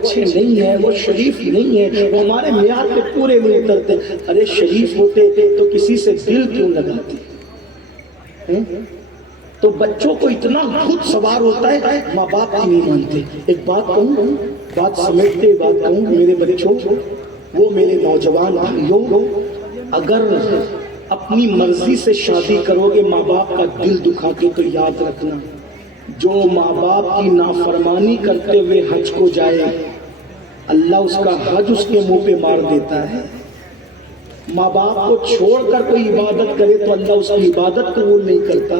اچھے نہیں ہیں، وہ شریف نہیں ہیں، وہ ہمارے معیار پہ پورے نہیں اترتے. ارے شریف ہوتے تو کسی سے دل کیوں لگاتے؟ تو بچوں کو اتنا خود سوار ہوتا ہے، ماں باپ کی نہیں مانتے. ایک بات کہوں، بات سمجھتے بات کہوں میرے بچوں، وہ میرے نوجوان بھائیوں، اگر اپنی مرضی سے شادی کرو گے ماں باپ کا دل دکھا کے، تو یاد رکھنا جو ماں باپ کی نافرمانی کرتے ہوئے حج کو جائے، اللہ اس کا حج اس کے منہ پہ مار دیتا ہے. ماں باپ کو چھوڑ کر کوئی عبادت کرے تو اللہ اس کی عبادت قبول نہیں کرتا.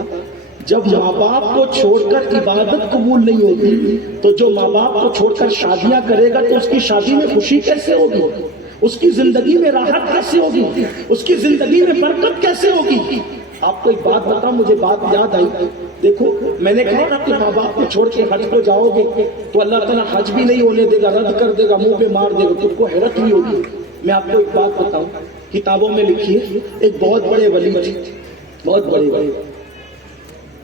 جب ماں باپ کو چھوڑ کر عبادت قبول نہیں ہوتی تو جو ماں باپ کو چھوڑ کر شادیاں کرے گا تو اس کی شادی میں خوشی کیسے ہوگی؟ اس کی زندگی میں راحت کیسے ہوگی؟ اس کی زندگی میں برکت کیسے ہوگی؟ آپ کو ایک بات بتاؤں، مجھے بات یاد آئی. دیکھو میں نے کہا کہ ماں باپ کو چھوڑ کے حج کو جاؤ گے تو اللہ تعالیٰ حج بھی نہیں ہونے دے گا، رد کر دے گا، منہ پہ مار دے گا. تم کو حیرت بھی ہوگی. میں آپ کو ایک بات بتاؤں، کتابوں میں لکھی ہے، ایک بہت بڑے ولی تھے، بہت بڑے ولی.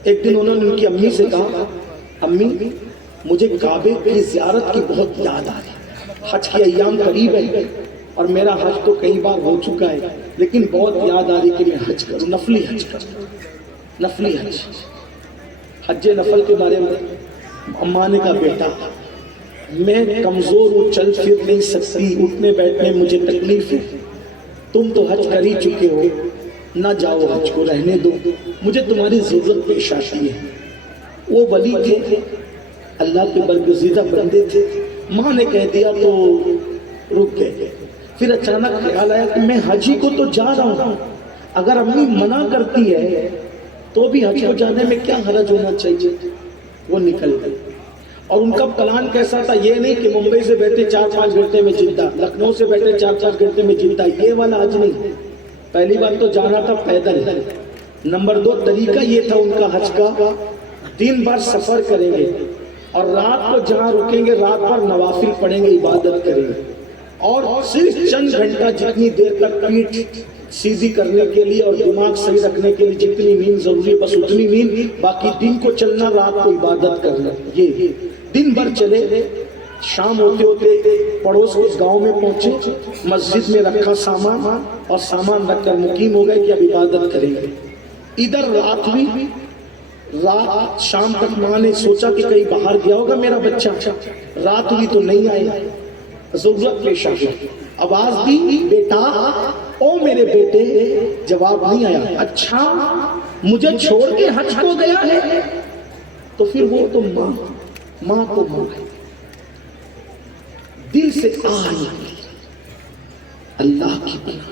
ایک دن انہوں نے ان کی امی سے کہا، امی مجھے کعبے کی زیارت کی بہت یاد آ رہی، حج کے ایام قریب ہے اور میرا حج تو کئی بار ہو چکا ہے، لیکن بہت یاد آ رہی کہ میں حج کروں، نفلی حج کروں، نفلی حج. حج نفل کے بارے میں اماں نے کہا بیٹا میں کمزور ہوں، چل پھر نہیں سکتی، اٹھنے بیٹھنے مجھے تکلیف ہے، تم تو حج کر ہی چکے ہو، نہ جاؤ حج کو، رہنے دو، مجھے تمہاری ضرورت پیش آتی ہے. وہ ولی تھے، اللہ کے برگزیدہ بندے تھے. ماں نے کہہ دیا تو رک گئے. پھر اچانک خیال آیا کہ میں حج کو تو جا رہا ہوں، اگر امی منع کرتی ہے تو بھی حج کو جانے میں کیا حرج ہونا چاہیے. وہ نکل گئے. اور ان کا پلان کیسا تھا؟ یہ نہیں کہ ممبئی سے بیٹھے 4-5 گھنٹے میں جدہ، لکھنؤ سے بیٹھے 4-5 گھنٹے میں جدہ، یہ والا حج نہیں. پہلی بات تو جانا تھا پیدل. نمبر 2 طریقہ یہ تھا ان کا حج کا، دن بھر سفر کریں گے اور رات کو جہاں رکیں گے رات بھر نوافل پڑھیں گے، عبادت کریں گے، اور صرف چند گھنٹہ جتنی دیر تک پیٹھ سیدھی کرنے کے لیے اور دماغ صحیح رکھنے کے لیے جتنی نیند ضروری ہے بس اتنی نیند، باقی دن کو چلنا، رات کو عبادت کرنا. یہ دن بھر چلے. شام ہوتے ہوتے پڑوس کے گاؤں میں پہنچے، مسجد میں رکھا سامان اور سامان رکھ کر مقیم ہو گئے کہ اب عبادت کریں گے. ادھر رات ہوئی، رات شام تک ماں نے سوچا کہ کہیں باہر گیا ہوگا میرا بچہ، رات ہوئی تو نہیں آئے. ضرورت پیش آ گئی، آواز دی بیٹا او میرے بیٹے، جواب نہیں آیا. اچھا مجھے چھوڑ کے حج کو گیا ہے؟ تو پھر وہ تو ماں تو ماں ہے، دل سے آئی اللہ کی بنا.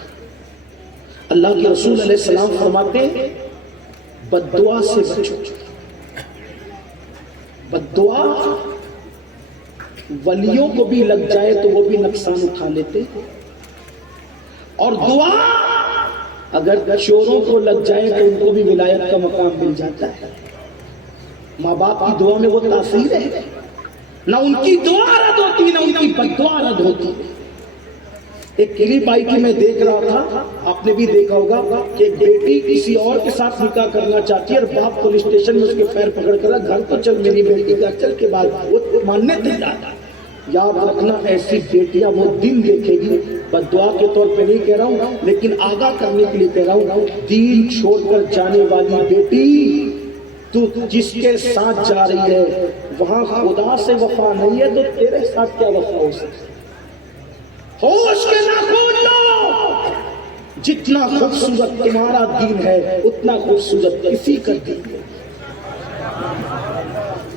اللہ کے رسول علیہ السلام فرماتے ہیں بد دعا سے بچو. بد دعا ولیوں کو بھی لگ جائے تو وہ بھی نقصان اٹھا لیتے، اور دعا اگر چوروں کو لگ جائے تو ان کو بھی ولایت کا مقام مل جاتا ہے. ماں باپ کی دعا میں وہ تاثیر ہے، نہ ان کی دعا رد ہوتی نہ ان کی بد دعا رد ہوتی. ایک کلپ آئی تھی میں دیکھ رہا تھا، آپ نے بھی دیکھا ہوگا کہ ایک بیٹی کسی اور کے ساتھ نکاح کرنا چاہتی ہے اور باپ پولیس اسٹیشن میں اس کے پیر پکڑ کر گھر تو چل میری بیٹی کا، چل کے بعد وہ ماننے تیار. یاد رکھنا ایسی بیٹیاں وہ دن دیکھے گی. بد دعا کے طور پہ نہیں کہہ رہا ہوں لیکن آگاہ کرنے کے لیے کہہ رہا ہوں، دین چھوڑ کر جانے والی بیٹی تو جس کے ساتھ جا رہی ہے وہاں خدا سے وفا نہیں ہے تو تیرے ساتھ کیا وفا ہو سکتی؟ ہوش کے ناخن لو. جتنا خوبصورت تمہارا دین ہے اتنا خوبصورت کسی کا دین ہے.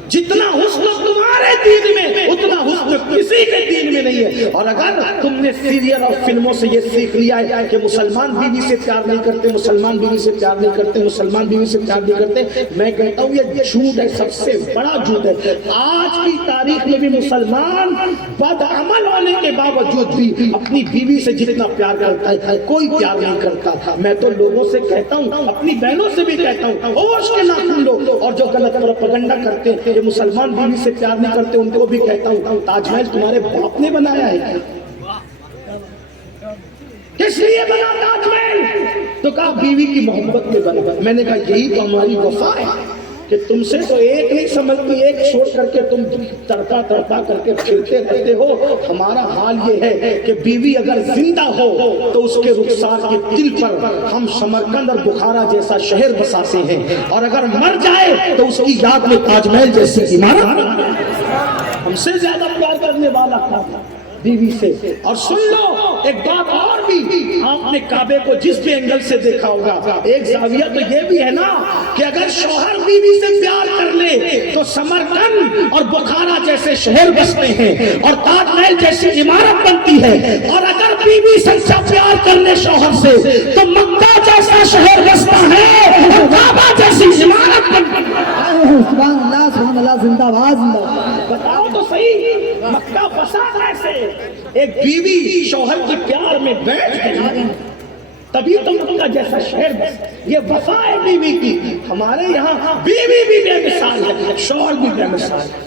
جتنا حسن تمہارے دین میں اتنا حسن کسی کے دین میں نہیں ہے. اور اگر تم نے سیریل اور فلموں سے یہ سیکھ لیا ہے کہ مسلمان بیوی سے پیار نہیں کرتے، مسلمان بیوی سے پیار نہیں کرتے، مسلمان بیوی سے پیار نہیں کرتے، میں کہتا ہوں یہ جھوٹ ہے، سب سے بڑا جھوٹ ہے. آج کی تاریخ میں بھی مسلمان بد عمل ہونے کے باوجود بھی اپنی بیوی سے جتنا پیار کرتا ہے کوئی پیار نہیں کرتا. میں تو لوگوں سے کہتا ہوں، اپنی بہنوں سے بھی کہتا ہوں، ہوش کے ناخن لو. اور جو غلط پروپیگنڈا کرتے ہیں کہ مسلمان بیوی سے پیار نہیں کرتے ان کو بھی کہتا ہوں، تاج محل تمہارے باپ نے بنایا ہے کس لیے بنا تاج محل؟ تو کہا بیوی کی محبت میں بنا. میں نے کہا یہی تو ہماری وفا ہے. کہ تم سے تو ایک نہیں سمجھتی، ایک چھوڑ کر کے تم تڑپا تڑپا کر کے پھرتے رہتے ہو۔ ہمارا حال یہ ہے کہ بیوی اگر زندہ ہو تو اس کے رخسار کے دل پر ہم سمرقند اور بخارا جیسا شہر بساتے ہیں، اور اگر مر جائے تو اس کی یاد میں تاج محل جیسی عمارت۔ ہم سے زیادہ پیار کرنے والا تھا بیوی سے۔ اور سن لو ایک بات اور بھی، آپ نے کعبے کو جس بھی اینگل سے دیکھا ہوگا، ایک زاویہ تو یہ بھی ہے نا کہ اگر شوہر بیوی سے پیار کر لے تو سمرقند اور بخارا جیسے شہر بستے ہیں اور تاج محل جیسی عمارت بنتی ہے، اور اگر بیوی سچا پیار کر لے شوہر سے تو مکہ جیسا شہر بستا ہے اور کعبہ جیسی عمارت بنتی ہے۔ سبحان اللہ زندہ باد۔ بتاؤ تو صحیح، مکہ بسا کیسے؟ ایک بیوی شوہر کے پیار میں بیٹھ گئی تبھی تو مکہ جیسا شہر بس۔ یہ وفا ہے بیوی کی۔ ہمارے یہاں بیوی بھی بے مثال ہے، شوہر بھی بے مثال ہے۔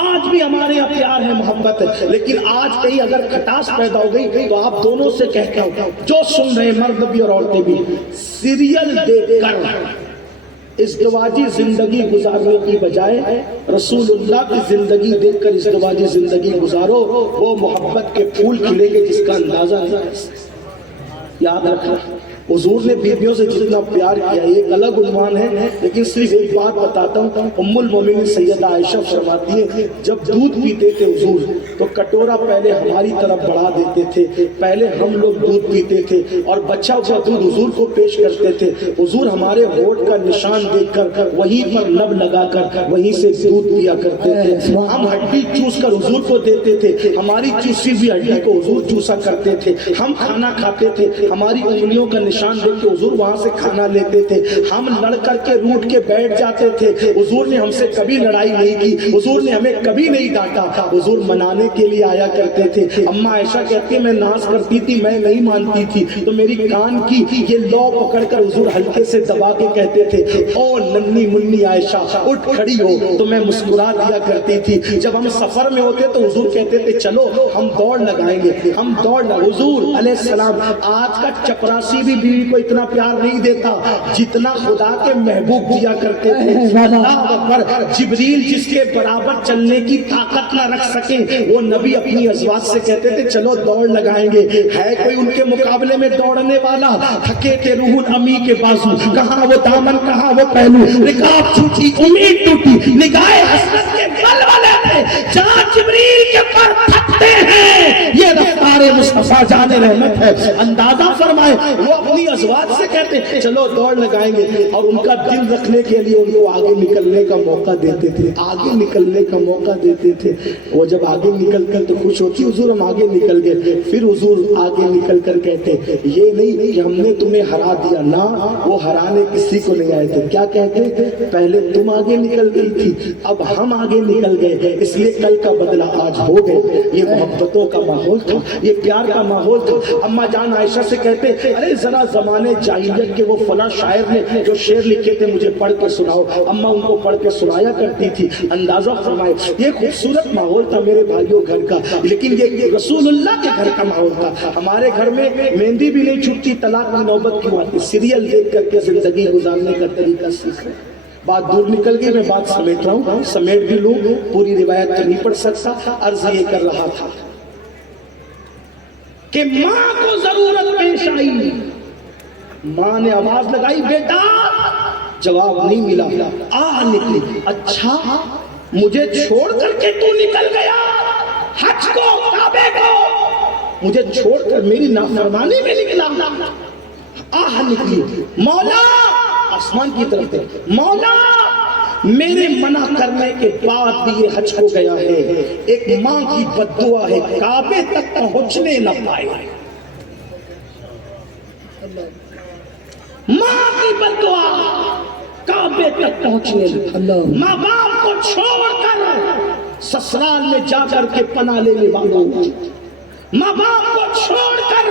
آج بھی ہمارے یہاں پیار ہے، محبت ہے، لیکن آج کہیں اگر کھٹاس پیدا ہو گئی تو آپ دونوں سے کہتا ہوں، جو سن رہے مرد بھی اور عورتیں بھی، سیریل دیکھ کر ازدواجی زندگی گزارنے کی بجائے رسول اللہ کی زندگی دیکھ کر ازدواجی زندگی گزارو، وہ محبت کے پھول کھلے گے جس کا اندازہ نہیں۔ یاد رکھنا، حضور نے بیویوں سے جتنا پیار کیا، ایک الگ عنوان ہے، لیکن صرف ایک بات بتاتا ہوں۔ ام المومنین سیدہ عائشہ فرماتی ہیں جب دودھ پیتے تھے حضور تو کٹورا پہلے ہماری طرف بڑھا دیتے تھے، پہلے ہم لوگ دودھ پیتے تھے اور بچا ہوا دودھ حضور کو پیش کرتے تھے۔ حضور ہمارے ہونٹ کا نشان دیکھ کر وہیں پر لب لگا کر وہیں سے دودھ پیا کرتے تھے۔ ہم ہڈی چوس کر حضور کو دیتے تھے، ہماری چوسی ہوئی ہڈی کو حضور چوسا کرتے تھے۔ ہم کھانا کھاتے تھے، ہماری انگلیوں کا نشان دیکھ کے حضور وہاں سے کھانا لیتے تھے۔ ہم لڑ کر کے روٹ کے بیٹھ جاتے تھے، حضور نے ہم سے کبھی لڑائی نہیں کی، حضور نے ہمیں کبھی نہیں ڈانٹا، حضور منانے کے لیے آیا کرتے تھے۔ اماں عائشہ کہتی ہے میں ناز کرتی تھی، میں نہیں مانتی تھی تو میری کان کی یہ لو پکڑ کر حضور ہلکے سے دبا کے کہتے تھے او ننھی منی عائشہ اٹھ کھڑی ہو، تو میں مسکرا دیا کرتی تھی۔ جب ہم سفر میں ہوتے تو حضور کہتے تھے چلو ہم دوڑ لگائیں گے، ہم دوڑ لگائیں۔ حضور علیہ السلام آج کا چپراسی بھی بیوی کو اتنا پیار نہیں دیتا جتنا خدا کے محبوب دیا کرتے تھے۔ اللہ اکبر، جبریل جس کے برابر چلنے کی طاقت نہ رکھ سکیں، وہ نبی اپنی ازواج سے کہتے تھے چلو دوڑ لگائیں گے۔ ہے کوئی ان کے مقابلے میں دوڑنے والا؟ تھکے تھے روح الامی کے بازو، کہاں وہ دامن کہاں وہ پہلو، رکاب چھوٹی امید ٹوٹی، نگاہ حسرت کے بلبلے میں جہاں جبریل کے پر تھکتے ہیں، یہ رفتار مصطفیٰ جان رحمت ہے۔ اندازہ فرمائے وہ اپنی ازواج سے کہتے ہیں چلو دوڑ لگائیں گے، اور ان کا دل رکھنے کے لیے ان کو آگے نکلنے کا موقع دیتے تھے، آگے نکلنے کا موقع دیتے تھے۔ وہ جب آگے نکل کر تو خوش ہوتی حضور ہم آگے نکل گئے، پھر حضور آگے نکل کر کہتے یہ نہیں کہ ہم نے تمہیں ہرا دیا، نہ وہ ہرانے کسی کو نہیں آئے تھے۔ کیا کہتے؟ پہلے تم آگے نکل گئی تھی، اب ہم آگے نکل گئے، اس لیے کل کا بدلہ آج ہو گئے۔ یہ محبتوں کا ماحول تھا، یہ پیار کا ماحول تھا۔ اماں جان عائشہ سے کہتے ارے ذرا زمانے جاہلیت کے وہ فلاں شاعر نے جو شعر لکھے تھے مجھے پڑھ کے سناؤ۔ اماں ان کو پڑھ کے سنایا کرتی تھی۔ اندازہ فرمائے یہ خوبصورت ماحول تھا میرے بھائیوں گھر کا، لیکن یہ رسول اللہ کے گھر کا ماحول تھا۔ ہمارے گھر میں مہندی بھی نہیں چھٹتی، طلاق کی نوبت کیوں آتی؟ سیریل دیکھ کر کے زندگی گزارنے کا طریقہ سیکھ رہے۔ بات دور نکل گئی، میں بات سمیٹ رہا ہوں، سمیٹ بھی لوں، پوری روایت تو نہیں پڑھ سکتا۔ عرض یہ کر رہا تھا کہ ماں کو ضرورت پیش آئی، ماں نے آواز لگائی بیٹا، جواب نہیں ملا، آہ نکلی، اچھا مجھے چھوڑ کر کے تو نکل گیا، حج کو کعبے کو مجھے چھوڑ کر میری نافرمانی میں نکلا، آہ نکلی، مولا آسمان کی طرف دیکھ، مولا میرے منع کرنے کے بعد بھی یہ حج کو گیا ہے، ایک ماں کی بد دعا ہے کعبے تک پہنچنے نہ پائے۔ ماں کی بد دعا کعبے تک پہنچنے نہ، ماں باپ کو چھوڑ کر سسرال میں جا کر کے پناہ لینے والوں، ماں باپ کو چھوڑ کر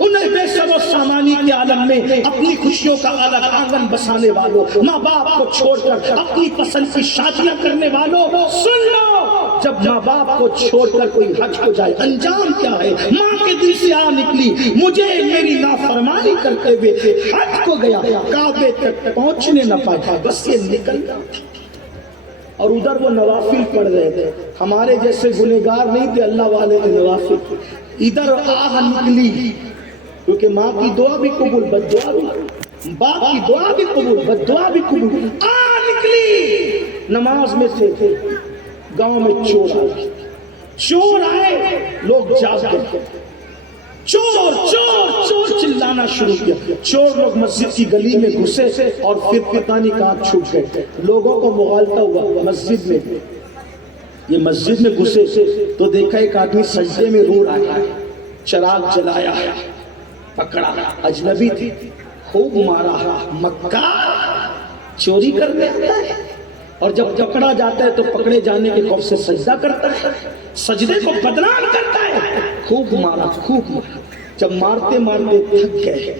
انہیں بے سر و سامانی کے عالم میں اپنی خوشیوں کا الگ آنگن بسانے والوں، ماں باپ کو چھوڑ کر اپنی پسند کی شادیاں کرنے والوں، سن لو جب ماں باپ کو چھوڑ کر کوئی حج کو جائے انجام کیا ہے؟ ماں کے دل سے آ نکلی مجھے میری نافرمانی کرتے ہوئے حج کو گیا، کعبے تک پہنچنے نہ پایا، بس یہ نکلنا تھا۔ اور ادھر وہ نوافل پڑھ رہے تھے، ہمارے جیسے گنہگار نہیں تھے، اللہ والے تھے نوافل۔ ادھر آہ نکلی کیونکہ ماں کی دعا بھی قبول، بد دعا بھی، باپ کی دعا بھی قبول، بد دعا بھی قبول، آہ نکلی۔ نماز میں تھے، گاؤں میں چور آئے، لوگ جاگ گئے، چور چور چور چلانا شروع کیا۔ چور لوگ مسجد کی گلی میں گھسے اور پھر پتہ نہیں کہاں چھپ گئے، لوگوں کو مغالطہ ہوا مسجد میں۔ یہ مسجد میں گھسے تو دیکھا ایک آدمی سجدے میں رو رہا ہے، چراغ جلایا، پکڑا، اجنبی تھی، خوب مارا، مکار چوری کرنے آتا ہے، اور جب پکڑا جاتا ہے تو پکڑے جانے کے خوف سے سجدہ کرتا ہے، سجدے کو بدنام کرتا ہے، خوب مارا خوب مارا۔ جب مارتے مارتے تھک گئے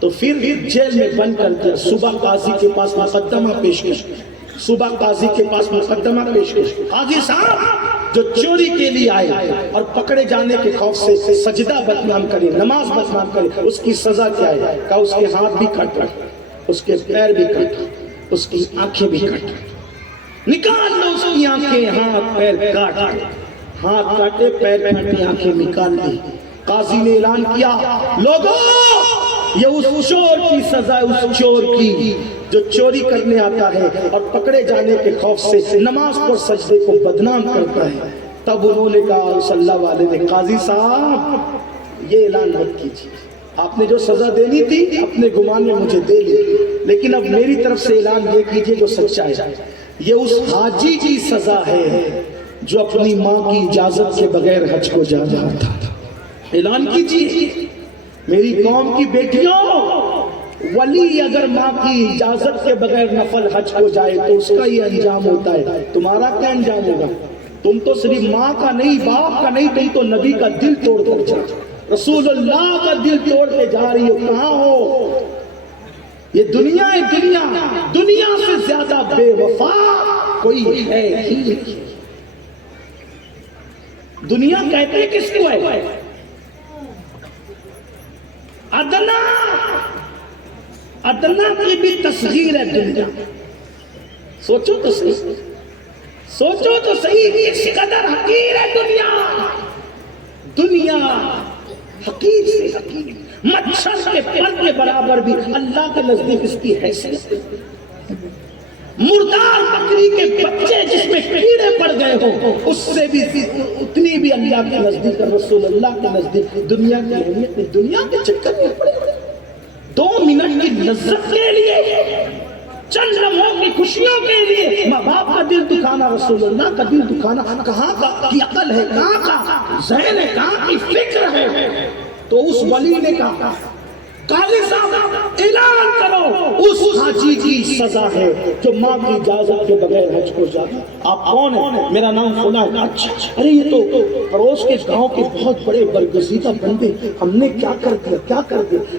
تو پھر جیل میں بند کر دیا۔ صبح قاضی کے پاس مقدمہ پیش کیا، صبح قاضی کے پاس مقدمہ پیش کیا، قاضی صاحب جو چوری کے لیے آئے اور پکڑے جانے کے خوف سے سجدہ بدنام کرے، نماز بدنام کرے، اس کی سزا کیا ہے؟ کہا اس کے ہاتھ بھی کٹ، اس کے پیر بھی کٹ، اس کی آنکھیں بھی کٹ، نکال لو اس کی آنکھیں، ہاتھ پیر کاٹ، ہاتھ کاٹے پیر کاٹے آنکھیں نکال لی۔ قاضی نے اعلان کیا، لوگوں یہ اس چور کی سزا ہے، اس چور کی جو چوری کرنے آتا ہے اور پکڑے جانے کے خوف سے نماز پر سجدے کو بدنام کرتا ہے۔ تب انہوں نے کہا، اس اللہ والے نے، قاضی صاحب یہ اعلان مت کیجیے، آپ نے جو سزا دینی تھی اپنے گمان میں مجھے دے لی، لیکن اب میری طرف سے اعلان یہ کیجیے جو سچا ہے، یہ اس حاجی کی سزا ہے جو اپنی ماں کی اجازت کے بغیر حج کو جا رہا تھا۔ اعلان کیجیے میری قوم کی بیٹیوں، ولی اگر ماں کی اجازت کے بغیر نفل حج کو جائے تو اس کا یہ انجام ہوتا ہے، تمہارا کیا انجام ہوگا؟ تم تو صرف ماں کا نہیں، باپ کا نہیں، تم تو نبی کا دل توڑ کر جا، رسول اللہ کا دل توڑ کے جا رہی ہو، کہاں ہو؟ یہ دنیا ہے، دنیا سے زیادہ بے وفا کوئی ہے ہی نہیں۔ دنیا کہتے کس کو ہے؟ ادنا کی بھی تصغیر ہے دنیا۔ سوچو تو صحیح، سوچو تو صحیح، اس قدر حقیر ہے دنیا حقیر سے حقیر، مچھر کے پر کے برابر بھی اللہ کے نزدیک اس کی حیثیت۔ مردار بکری کے بچے جس میں کیڑے پڑ گئے ہوں اس سے بھی اتنی بھی اللہ کے نزدیک، رسول اللہ کے نزدیک دنیا کی اہمیت نہیں۔ دنیا کے چکر میں پڑے، 2 منٹ کی لذت کے لیے، چند لمحوں کی خوشیوں کے لیے ماں باپ کا دل دکھانا، رسول اللہ کا دل دکھانا، کہاں کی عقل ہے، کہاں کا ذہن ہے، کہاں کی فکر ہے؟ تو اس ولی نے کہا، قاضی صاحب اعلان کرو اس حاجی کی سزا ہے جو ماں کی اجازت کے بغیر حج کو جاتا۔ آپ کون ہیں؟ میرا نام فلاں۔ اچھا، ارے یہ تو پڑوس کے گاؤں کے بہت بڑے برگزیدہ بندے، ہم نے کیا کر دیا؟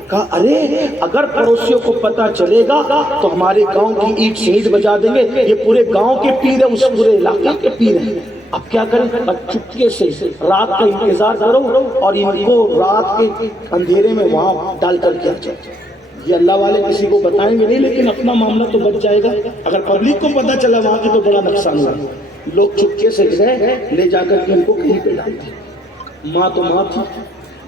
کہا ارے اگر پڑوسیوں کو پتا چلے گا تو ہمارے گاؤں کی اینٹ سے اینٹ بجا دیں گے، یہ پورے گاؤں کے پیر ہیں، اس پورے علاقے کے پیر ہیں۔ اب کیا کریں؟ چپکے سے رات کا انتظار کرو اور ان کو رات کے اندھیرے میں وہاں ڈال کر کیا جائے۔ یہ اللہ والے کسی کو بتائیں گے نہیں، لیکن اپنا معاملہ تو بچ جائے گا۔ اگر پبلک کو پتا چلا وہاں کی تو بڑا نقصان ہوا۔ لوگ چپکے سے گئے، لے جا کر کے ان کو کہیں پہ ڈالتے۔ ماں تو ماں تھی۔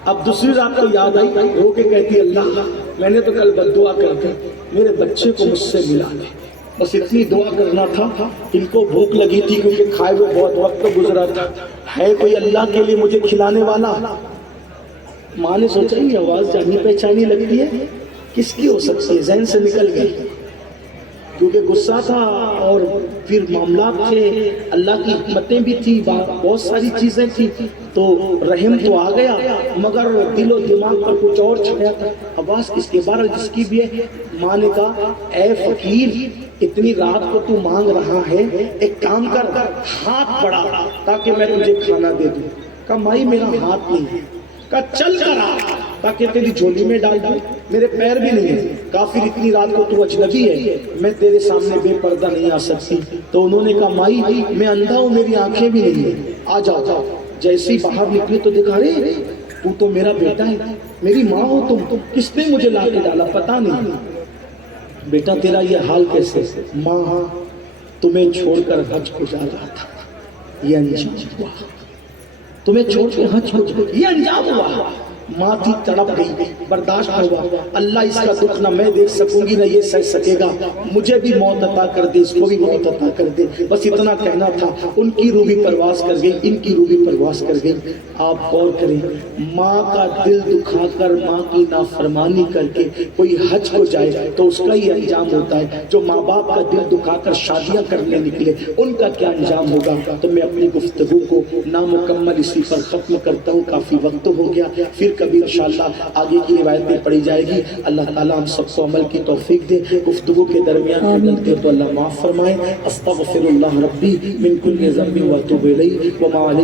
اب دوسری رات کو یاد آئی، رو کے کہتی، اللہ میں نے تو کل بد دعا کر کے میرے بچے کو مجھ سے ملا دے، بس اتنی دعا کرنا تھا۔ ان کو بھوک لگی تھی کیونکہ کھائے ہوئے بہت وقت گزرا تھا، ہے کوئی اللہ کے لیے مجھے کھلانے والا؟ ماں نے سوچا یہ آواز جانی پہچانی لگتی ہے، کس کی ہو سکتی ہے؟ ذہن سے نکل گئی کیونکہ غصہ تھا اور پھر معاملات تھے، اللہ کی حکمتیں بھی تھی، بہت ساری چیزیں تھی، تو رحم تو آ گیا مگر دل و دماغ پر کچھ اور چھایا تھا۔ آواز کس کے بارے جس کی بھی ہے؟ ماں نے کہا، اے فقیر اتنی رات کو تو مانگ رہا ہے، ایک کام کر، ہاتھ بڑھا تاکہ میں تجھے کھانا دے دوں۔ کہا مائی میرا ہاتھ نہیں ہے۔ کہا چل کر آ، تاکہ تیری جھولی میں ڈال دوں؟ میرے پیر بھی نہیں ہیں، کافر اتنی رات کو تو اجنبی ہے، میں تیرے سامنے بے پردہ نہیں آ سکتی۔ تو انہوں نے کہا مائی میں اندھا ہوں، میری آنکھیں بھی نہیں ہیں، آ جاؤ۔ جیسے ہی باہر نکلی تو دیکھا رے تو تو میرا بیٹا ہے، میری ماں ہو تم، کس نے مجھے لا کے ڈالا پتا نہیں۔ بیٹا تیرا یہ حال کیسے؟ ماں تمہیں چھوڑ کر حج کو جا رہا تھا، یہ انجام ہوا، تمہیں چھوڑ کے حج کو یہ انجام ہوا۔ ماں تھی تڑپ گئی، برداشت نہ ہوا، اللہ اس کا دکھ نہ میں دیکھ سکوں گی نہ یہ سہ سکے گا، مجھے بھی موت عطا کر دے، اس کو بھی موت عطا کر دے، بس اتنا کہنا تھا۔ ان کی روح بھی پرواز کر گئی، ان کی روح بھی پرواز کر گئی۔ آپ غور کریں، ماں کا دل دکھا کر، ماں کی نافرمانی کر کے کوئی حج کو جائے تو اس کا یہ انجام ہوتا ہے۔ جو ماں باپ کا دل دکھا کر شادیاں کرنے نکلے ان کا کیا انجام ہوگا؟ تو میں اپنی گفتگو کو نامکمل اسی پر ختم کرتا ہوں، کافی وقت ہو گیا، پھر کبھی انشاءاللہ آگے کی روایتیں پڑھی جائے گی۔ اللہ تعالیٰ ہم سب کو عمل کی توفیق دے، گفتگو کے درمیان میں غلطی تو اللہ معاف فرمائے۔ استغفر اللہ ربی من کل ذنب و اتوب الیہ وما علیہ